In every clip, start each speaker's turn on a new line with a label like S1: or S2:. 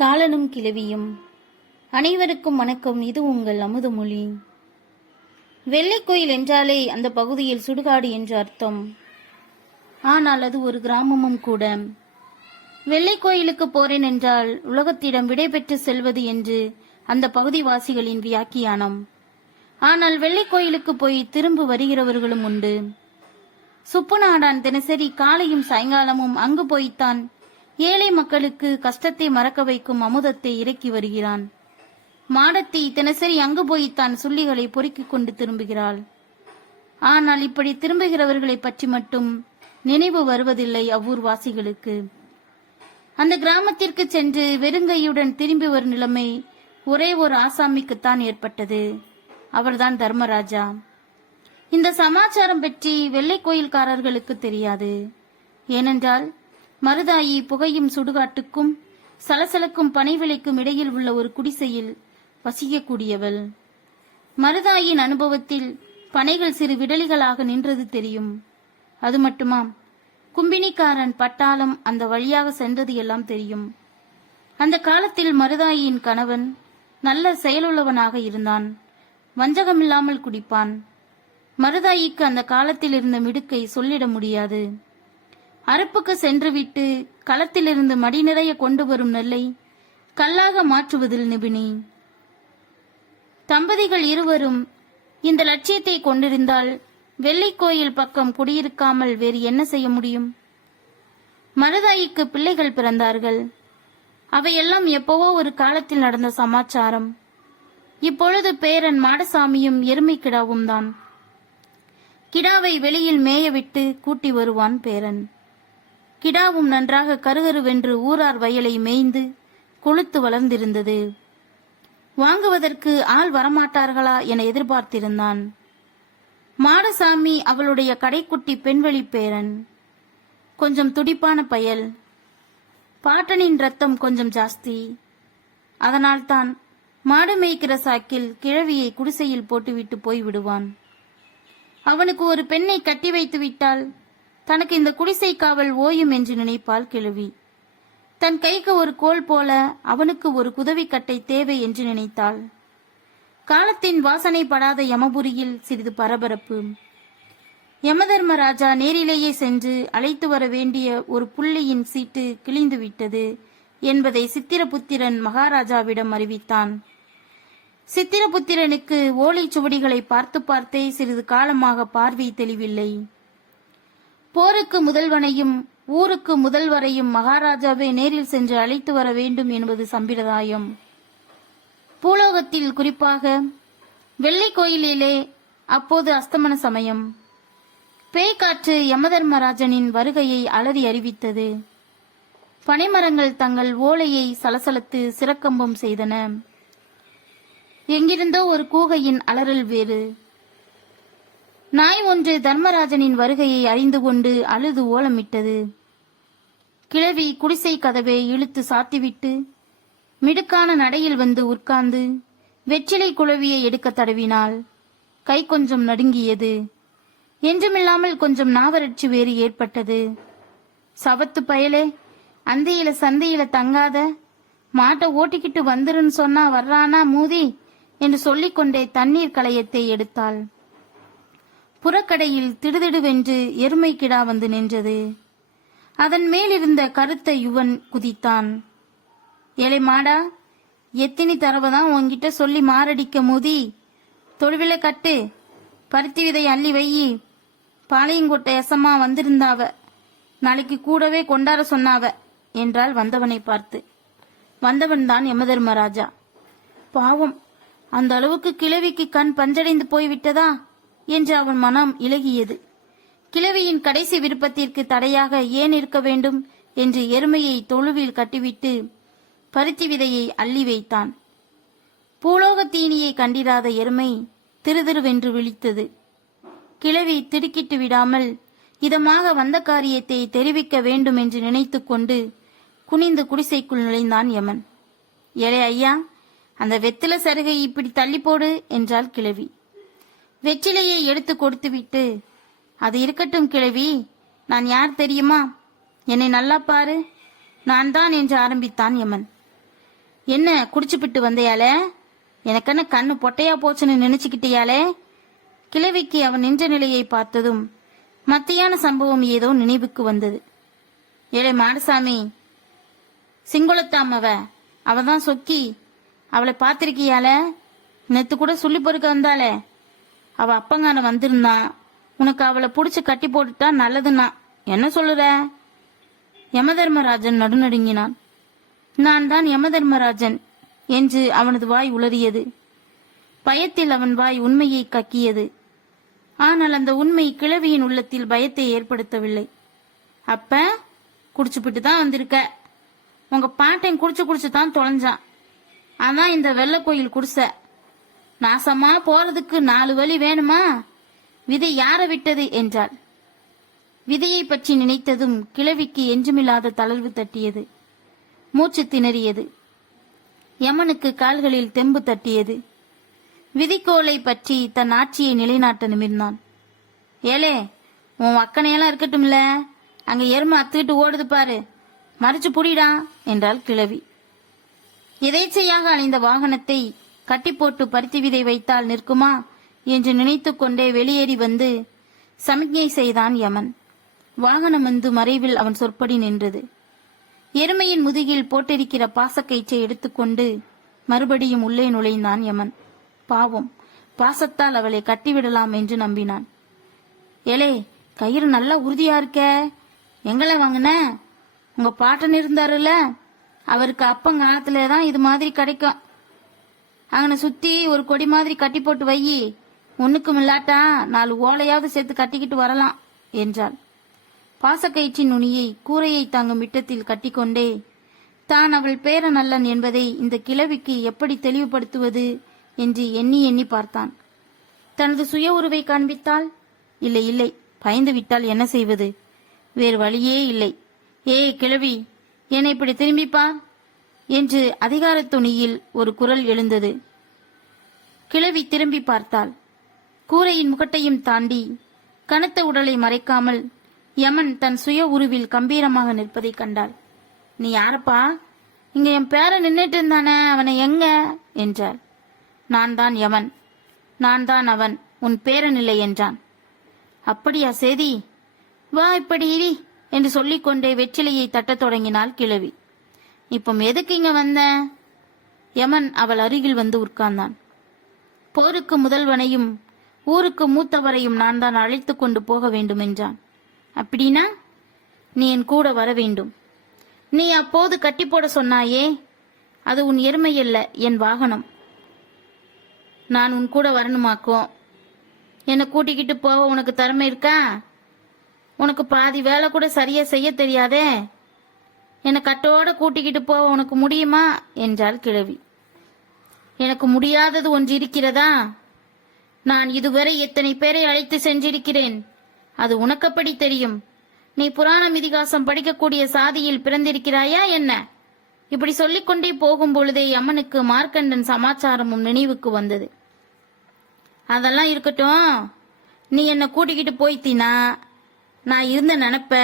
S1: காலனும் கிழவியும் அனைவருக்கும் வணக்கம். இது உங்கள் அமுதமொழி வெள்ளைக்கோயில் என்றாலே அந்த பகுதியில் சுடுகாடு என்று அர்த்தம். ஆனால் அது ஒரு கிராமமும் கூட. வெள்ளைக்கோயிலுக்கு போறேன் என்றால் உலகத்திடம் விடைபெற்று செல்வது என்று அந்த பகுதிவாசிகளின் வியாக்கியானம். ஆனால் வெள்ளைக்கோயிலுக்கு போய் திரும்ப வருகிறவர்களும் உண்டு. சுப்புநாடான் தினசரி காலையும் சாயங்காலமும் அங்கு போய்த்தான் ஏழை மக்களுக்கு கஷ்டத்தை மறக்க வைக்கும் அமுதத்தை இறக்கி வருகிறான். மாடத்தி தினசரி அங்கு தான் சுள்ளிகளை பொறுக்கிக் கொண்டு திரும்புகிறாள். ஆனால் இப்படி திரும்புகிறவர்களை பற்றி மட்டும் நினைவு வருவதில்லை அவ்வூர்வாசிகளுக்கு. அந்த கிராமத்திற்கு சென்று வெறுங்கையுடன் திரும்பி வரும் நிலைமை ஒரே ஒரு ஆசாமிக்குத்தான் ஏற்பட்டது. அவர்தான் தர்மராஜா. இந்த சமாச்சாரம் பற்றி வெள்ளை கோயில்காரர்களுக்கு தெரியாது. ஏனென்றால் மருதாயி புகையும் சுடுகாட்டுக்கும் சலசலக்கும் பனைவிலைக்கும் இடையில் உள்ள ஒரு குடிசையில் வசிக்கக்கூடியவள். மருதாயின் அனுபவத்தில் பனைகள் சிறு விடலிகளாக நின்றது தெரியும். அது மட்டுமாம் கும்பினிக்காரன் பட்டாளம் அந்த வழியாக சென்றது எல்லாம் தெரியும். அந்த காலத்தில் மருதாயின் கணவன் நல்ல செயலுள்ளவனாக இருந்தான். வஞ்சகமில்லாமல் குடிப்பான். மருதாயிக்கு அந்த காலத்தில் இருந்த மிடுக்கை சொல்லிட முடியாது. அறுப்புக்கு சென்றுவிட்டு களத்திலிருந்து மடி நிறைய கொண்டு வரும் நெல்லை கல்லாக மாற்றுவதில் நிபுணி தம்பதிகள் இருவரும் இந்த லட்சியத்தை கொண்டிருந்தால் வெள்ளைக்கோயில் பக்கம் குடியிருக்காமல் வேறு என்ன செய்ய முடியும்? மருதாயிக்கு பிள்ளைகள் பிறந்தார்கள். அவையெல்லாம் எப்பவோ ஒரு காலத்தில் நடந்த சமாச்சாரம். இப்பொழுது பேரன் மாடசாமியும் எருமை கிடாவும் தான். கிடாவை வெளியில் மேயவிட்டு கூட்டி வருவான் பேரன். கிடாவும் நன்றாக கருகருவென்று ஊரார் வயலை மேய்ந்து கொழுத்து வளர்ந்திருந்தது. வாங்குவதற்கு ஆள் வரமாட்டார்களா என எதிர்பார்த்திருந்தான். மாடசாமி அவளுடைய கடைக்குட்டி பெண்வெளி பேரன். கொஞ்சம் துடிப்பான பயல். பாட்டனின் ரத்தம் கொஞ்சம் ஜாஸ்தி. அதனால்தான் மாடு மேய்க்கிற சாக்கில் கிழவியை குடிசையில் போட்டுவிட்டு போய் விடுவான் அவனுக்கு ஒரு பெண்ணை கட்டி வைத்து விட்டால் தனக்கு இந்த குடிசை காவல் ஓயும் என்று நினைப்பாள் கிழவி. தன் கைக்கு ஒரு கோல் போல அவனுக்கு ஒரு குதவிக்கட்டை தேவை என்று நினைத்தாள். காலத்தின் வாசனை படாத யமபுரியில் சிறிது பரபரப்பு. யமதர்மராஜா நேரிலேயே சென்று அழைத்து வர வேண்டிய ஒரு புள்ளியின் சீட்டு கிழிந்து விட்டது என்பதை சித்திரபுத்திரன் மகாராஜாவிடம் அறிவித்தான். சித்திரபுத்திரனுக்கு ஓலைச் சுவடிகளை பார்த்து பார்த்தே சிறிது காலமாக பார்வை தெளிவில்லை. போருக்கு முதல்வனையும் ஊருக்கு முதல்வரையும் மகாராஜாவை நேரில் சென்று அழைத்து வர வேண்டும் என்பது சம்பிரதாயம். பூலோகத்தில் குறிப்பாக வெள்ளை கோயிலிலே அப்போது அஸ்தமன சமயம். பேய்காற்று யமதர்மராஜனின் வருகையை அலறி அறிவித்தது. பனைமரங்கள் தங்கள் ஓலையை சலசலத்து சிறக்கம்பம் செய்தன. எங்கிருந்தோ ஒரு கூகையின் அலறல் வேறு. நாய் ஒன்று தர்மராஜனின் வருகையை அறிந்து கொண்டு அழுது ஓலமிட்டது. கிழவி குடிசை கதவை இழுத்து சாத்திவிட்டு மிடுக்கான நடையில் வந்து உட்கார்ந்து வெற்றிலை குழவியை எடுக்க தடவினாள். கை கொஞ்சம் நடுங்கியது. என்றுமில்லாமல் கொஞ்சம் நாவரட்சி வேறு ஏற்பட்டது. சவத்து பயலே அந்தையில சந்தையில தங்காத மாட்டை ஓட்டிக்கிட்டு வந்துருன்னு சொன்னா வர்றானா மூதி? என்று சொல்லிக்கொண்டே தண்ணீர் களையத்தை எடுத்தாள். புறக்கடையில் திடுதிடுவென்று எருமை கிடா வந்து நின்றது. அதன் மேலிருந்த கருத்த யுவன் குதித்தான். ஏழை மாடா எத்தினி தரவதான் உன்கிட்ட சொல்லி மாரடிக்க முதி? தொழுவில கட்டு பருத்தி விதை அள்ளி வையி. பாளையங்கோட்டை எசமா வந்திருந்தாவ நாளைக்கு கூடவே கொண்டாட சொன்னாவ என்றாள் வந்தவனை பார்த்து. வந்தவன் தான் யமதர்மராஜா பாவம் அந்த அளவுக்கு கிழவிக்கு கண் பஞ்சடைந்து போய்விட்டதா? என்று அவன் மனம் இலகியது. கிழவியின் கடைசி விருப்பத்திற்கு தடையாக ஏன் இருக்க வேண்டும் என்று எருமையை தொழுவில் கட்டிவிட்டு பருத்தி விதையை அள்ளி வைத்தான். பூலோக தீனியை கண்டிராத எருமை திருதிருவென்று விழித்தது. கிழவி திடுக்கிட்டு விடாமல் இதமாக வந்த காரியத்தை தெரிவிக்க வேண்டும் என்று நினைத்து கொண்டு குனிந்து குடிசைக்குள் நுழைந்தான் யமன். ஏழை ஐயா அந்த வெத்தில சருகை இப்படி தள்ளி போடு என்றாள் கிழவி. வெற்றிலையை எடுத்து கொடுத்துவிட்டு அது இருக்கட்டும் கிழவி நான் யார் தெரியுமா? என்னை நல்லா பாரு. நான் தான் என்று ஆரம்பித்தான் யமன். என்ன குடிச்சுப்பிட்டு வந்தையாலே எனக்கென்ன கண்ணு பொட்டையா போச்சுன்னு நினைச்சுக்கிட்டியாலே கிழவிக்கு அவன் நின்ற நிலையை பார்த்ததும் மத்தியான சம்பவம் ஏதோ நினைவுக்கு வந்தது. ஏழை மாடசாமி சிங்குளத்தாமவ அவ தான் சொக்கி. அவளை பார்த்திருக்கியால நேத்து கூட சொல்லி பொறுக்க வந்தாளே. அவ அப்பங்கான வந்திருந்தான் உனக்கு அவளை புடிச்சு கட்டி போட்டுட்டா நல்லதுண்ணா என்ன சொல்லுற? யமதர்மராஜன் நடுநடுங்கினான். நான் தான் யமதர்மராஜன் என்று அவனது வாய் உளறியது. பயத்தில் அவன் வாய் உண்மையை கக்கியது. ஆனால் அந்த உண்மை கிழவியின் உள்ளத்தில் பயத்தை ஏற்படுத்தவில்லை. அப்ப குடிச்சுப்பிட்டு தான் வந்திருக்க. உங்க பாட்டன் குடிச்சு குடிச்சு தான் தொலைஞ்சான். அதான் இந்த வெள்ளை கோயில் குடிசை. நாசமா போறதுக்கு நாலு வழி வேணுமா? விதை யார விட்டது என்றாள். விதையை பற்றி நினைத்ததும் கிழவிக்கு எஞ்சுமில்லாத தளர்வு தட்டியது. மூச்சு திணறியது. யமனுக்கு கால்களில் தெம்பு தட்டியது. விதிக்கோளை பற்றி தன் ஆட்சியை நிலைநாட்ட நிமிர்ந்தான். ஏலே உன் அக்கனையெல்லாம் இருக்கட்டும்ல. அங்க எருமை அத்துக்கிட்டு ஓடுது பாரு. மறிச்சு புடிடா என்றாள் கிழவி. எதேச்சையாக அலைந்த வாகனத்தை கட்டி போட்டு பருத்தி விதை வைத்தால் நிற்குமா என்று நினைத்து கொண்டே வெளியேறி வந்து சமிக்ஞை செய்தான் யமன். வாகனம் வந்து மறைவில் அவன் சொற்படி நின்றது. எருமையின் முதுகில் போட்டிருக்கிற பாசக்கயிற்றை எடுத்துக்கொண்டு மறுபடியும் உள்ளே நுழைந்தான் யமன். பாவம் பாசத்தால் அவளை கட்டிவிடலாம் என்று நம்பினான். ஏலே கயிறு நல்லா உறுதியா இருக்க. எங்கள வாங்கின? உங்க பாட்டன் இருந்தாருல்ல அவருக்கு அப்பங்காலத்துல தான் இது மாதிரி கிடைக்கும். அங்கன சுத்தி ஒரு கொடி மாதிரி கட்டி போட்டு வையி ஒண்ணுக்கும் இல்லாட்டா நாலு ஓலையாவது சேர்த்து கட்டிக்கிட்டு வரலாம் என்றாள். பாசக்கயிற்றின் நுனியை கூரையை தாங்கும் விட்டத்தில் கட்டிக்கொண்டே தான் அவள் பேரன் அல்லன் என்பதை இந்த கிழவிக்கு எப்படி தெளிவுபடுத்துவது? என்று எண்ணி எண்ணி பார்த்தான். தனது சுய உருவை காண்பித்தால்? இல்லை இல்லை. பயந்து விட்டால் என்ன செய்வது? வேறு வழியே இல்லை. ஏய் கிழவி என்னை இப்படி திரும்பிப்பா என்று அதிகாரத் துணியில் ஒரு குரல் எழுந்தது. கிழவி திரும்பி பார்த்தாள். கூரையின் முகட்டையும் தாண்டி கனத்த உடலை மறைக்காமல் யமன் தன் சுய உருவில் கம்பீரமாக நிற்பதை கண்டாள். நீ யாரப்பா? இங்க என் பேரன் நின்னுட்டு இருந்தானே அவனை எங்க? என்றாள். நான் தான் யமன். நான் தான் அவன். உன் பேரன் இல்லை என்றான். அப்படியா சேதி? வா இப்படி இரி என்று சொல்லிக்கொண்டே வெற்றிலையை தட்டத் தொடங்கினாள் கிழவி. இப்போ எதுக்கு இங்க வந்த? யமன் அவள் அருகில் வந்து உட்கார்ந்தான். போருக்கு முதல்வனையும் ஊருக்கு மூத்தவரையும் நான் தான் அழைத்து கொண்டு போக வேண்டும் என்றான். அப்படின்னா நீ என் கூட வர வேண்டும். நீ அப்போது கட்டி போட சொன்னாயே அது உன் எருமை அல்ல என் வாகனம். நான் உன் கூட வரணுமாக்கும் என்னை கூட்டிக்கிட்டு போக உனக்கு திறமை இருக்கா? உனக்கு பாதி வேலை கூட சரியா செய்ய தெரியாதே? என்னை கட்டோட கூட்டிக்கிட்டு போக உனக்கு முடியுமா? என்றாள் கிழவி. எனக்கு முடியாதது ஒன்று இருக்கிறதா? நான் இதுவரை எத்தனை பேரை அழைத்து சென்றிருக்கிறேன்? அது உனக்கப்படி தெரியும்? நீ புராணம் இதிகாசம் படிக்கக்கூடிய சாதியில் பிறந்திருக்கிறாயா என்ன? இப்படி சொல்லிக்கொண்டே போகும் பொழுதே அம்மனுக்கு மார்க்கண்டன் சமாச்சாரமும் நினைவுக்கு வந்தது. அதெல்லாம் இருக்கட்டும். நீ என்னை கூட்டிக்கிட்டு போய்த்தினா நான் இருந்த நினப்ப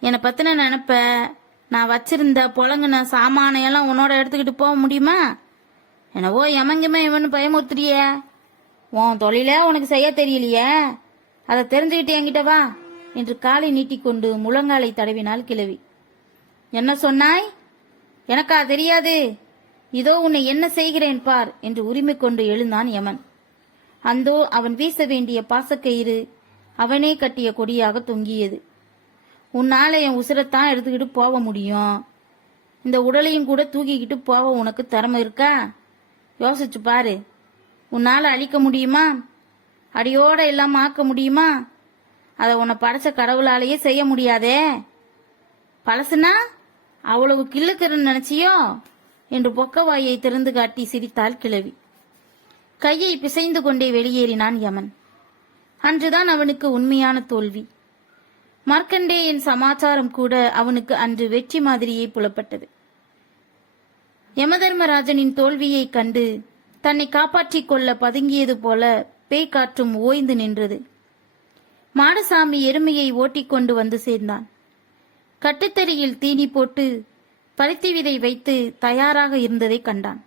S1: என்னை பத்தின நினப்ப நான் வச்சிருந்த புழங்குன சாமானையெல்லாம் உன்னோட எடுத்துக்கிட்டு போக முடியுமா? என்னவோ எமங்கமே இவனு பயமுறுத்துறிய. உன் தொழிலே உனக்கு செய்ய தெரியலையே. அதை தெரிஞ்சுக்கிட்டு என்கிட்ட வா என்று காலை நீட்டிக்கொண்டு முழங்காலை தடவினாள் கிழவி என்ன சொன்னாய்? எனக்கா தெரியாது. இதோ உன்னை என்ன செய்கிறேன் பார் என்று உரிமை கொண்டு எழுந்தான் யமன். அந்தோ அவன் வீச வேண்டிய பாசக்கயிறு அவனே கட்டிய கொடியாக தொங்கியது. உன்னால என் உசுரத்தான் எடுத்துக்கிட்டு போக முடியும். இந்த உடலையும் கூட தூக்கிக்கிட்டு போக உனக்கு திறமை இருக்கா? யோசிச்சு பாரு. உன்னால அழிக்க முடியுமா? அடியோட இல்லாம ஆக்க முடியுமா? அதை உன்னை படைச்ச கடவுளாலேயே செய்ய முடியாதே. பழசுனா அவ்வளவு கிள்ளுக்கிறன்னு நினைச்சியோ? என்று பொக்கவாயை திறந்து காட்டி சிரித்தாள் கிழவி. கையை பிசைந்து கொண்டே வெளியேறினான் யமன். அன்றுதான் அவனுக்கு உண்மையான தோல்வி. மார்க்கண்டேயின் சமாச்சாரம் கூட அவனுக்கு அன்று வெற்றி மாதிரியே புலப்பட்டது. யமதர்மராஜனின் தோல்வியைக் கண்டு தன்னை காப்பாற்றிக் கொள்ள பதுங்கியது போல பேய் காற்றும் ஓய்ந்து நின்றது. மாடசாமி எருமையை ஓட்டிக்கொண்டு வந்து சேர்ந்தான். கட்டுத்தறியில் தீனி போட்டு பருத்தி விதை வைத்து தயாராக இருந்ததை கண்டான்.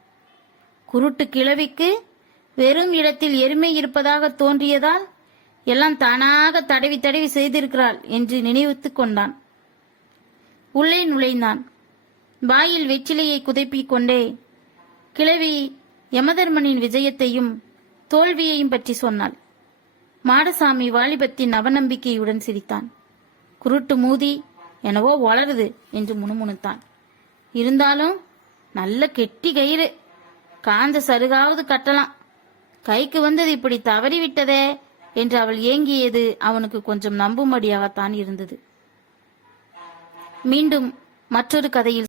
S1: குருட்டு கிழவிக்கு வெறும் இடத்தில் எருமை இருப்பதாக தோன்றியதால் எல்லாம் தானாக தடவி தடவி செய்திருக்கிறாள் என்று நினைவித்துக் கொண்டான். உள்ளே நுழைந்தான். வாயில் வெற்றிலையை குதைப்பிக் கொண்டே கிழவி யமதர்மனின் விஜயத்தையும் தோல்வியையும் பற்றி சொன்னாள். மாடசாமி வாலிபத்தின் அவநம்பிக்கையுடன் சிரித்தான். குருட்டு மூதி எனவோ வளருது என்று முணுமுணுத்தான். இருந்தாலும் நல்ல கெட்டி கயிறு. காஞ்ச சருகாவது கட்டலாம். கைக்கு வந்தது இப்படி தவறிவிட்டதே. என்று அவள் ஏங்கியது அவனுக்கு கொஞ்சம் நம்பும்படியாகத்தான் இருந்தது. மீண்டும் மற்றொரு கதையில்